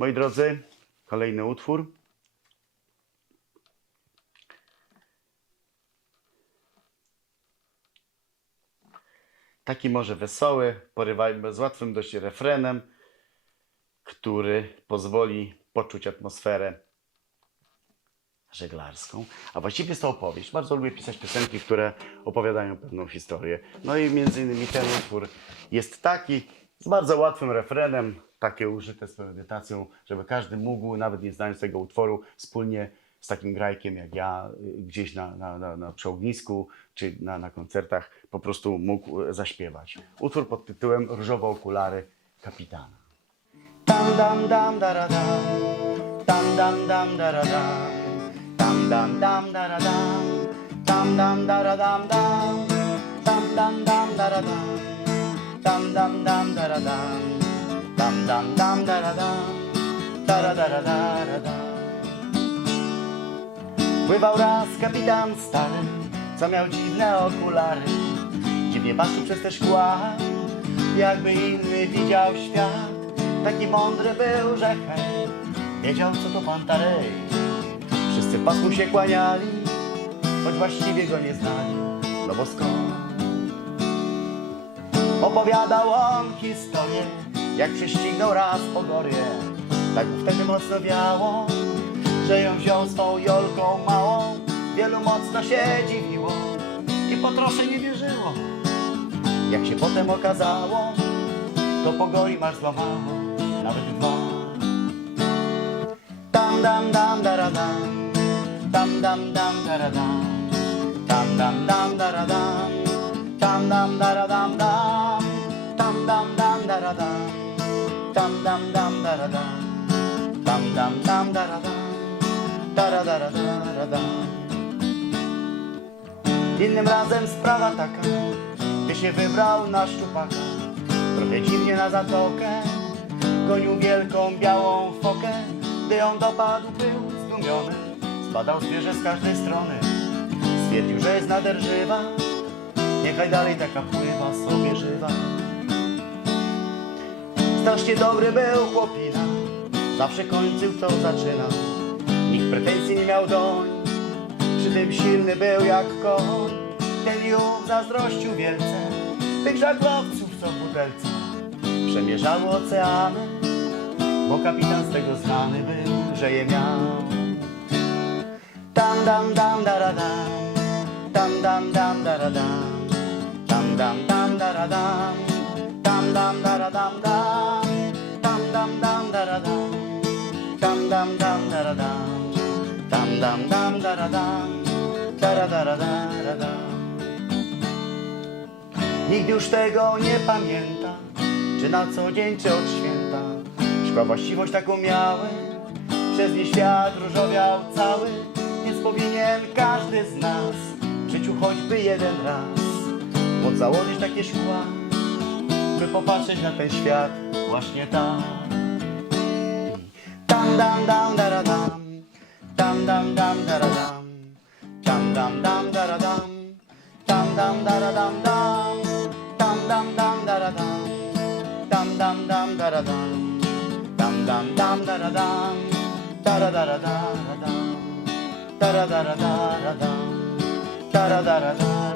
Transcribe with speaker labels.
Speaker 1: Moi drodzy, kolejny utwór. Taki może wesoły, porywajmy z łatwym dość refrenem, który pozwoli poczuć atmosferę żeglarską. A właściwie jest to opowieść. Bardzo lubię pisać piosenki, które opowiadają pewną historię. No i między innymi ten utwór jest taki, z bardzo łatwym refrenem, takie użyte z premedytacją, żeby każdy mógł, nawet nie znając tego utworu, wspólnie z takim grajkiem jak ja, y, gdzieś na, na, na, na czy na, na koncertach, po prostu mógł y, zaśpiewać. Utwór pod tytułem Różowe okulary kapitana. Tam dam dam dara dam, tam dam dam tam dam dam tam dam dam tam dam dam tam dam dam dam, dam dam dara dam, dara dara dara dam. Pływał raz kapitan stary, co miał dziwne okulary. Dziwnie patrzył przez te szkła, jakby inny widział świat. Taki mądry był, że hej, wiedział co to pantarej. Wszyscy w pasku się kłaniali, choć właściwie go nie znali, no bo skąd? Opowiadał on historię, jak prześcignął raz po gorie. Tak mu wtedy mocno wiało, że ją wziął swą Jolką małą. Wielu mocno się dziwiło i po trosze nie wierzyło. Jak się potem okazało, to pogoi masz złamało, nawet dwa. Tam dam dam dara dam, tam dam dam dara dam, tam dam dam dara dam, tam dam dara dam dam, tam dam dam dara dam, tam dam dam dara dam, dara dara dara dam. Innym razem sprawa taka, gdy się wybrał na szczupaka, trochę dziwnie na zatokę, gonił wielką białą fokę, gdy ją dopadł był zdumiony, spadał zwierzę z każdej strony, stwierdził, że jest nader żywa, niechaj dalej taka pływa sobie żywa. Strasznie dobry był chłopina, zawsze kończył to zaczynał, nikt pretensji nie miał doń, przy tym silny był jak koń, ten już zazdrościł wielce. Tych żaglowców, co w butelce przemierzały oceany, bo kapitan z tego znany był, że je miał. Tam dam dam dara dam, tam dam dam dara dam, tam dam dam dara dam, tam dam dam, dam dam dara dam, dam dam dam, dara dam. Nikt już tego nie pamięta, czy na co dzień, czy od święta. Szkła właściwość taką miały, przez nie świat różowiał cały, więc powinien każdy z nas w życiu choćby jeden raz móc założyć takie szkła, by popatrzeć na ten świat właśnie tak. Tam dam dam dara dam, tam dam dam dara dam, tam dam dam dara dam, tam dam dara dam dam, tam dam dam dara dam, tam dam dam dara dam, tam dam dam dara dam, dara dara dara dam, dara dara dara dam, dara dara dara dam.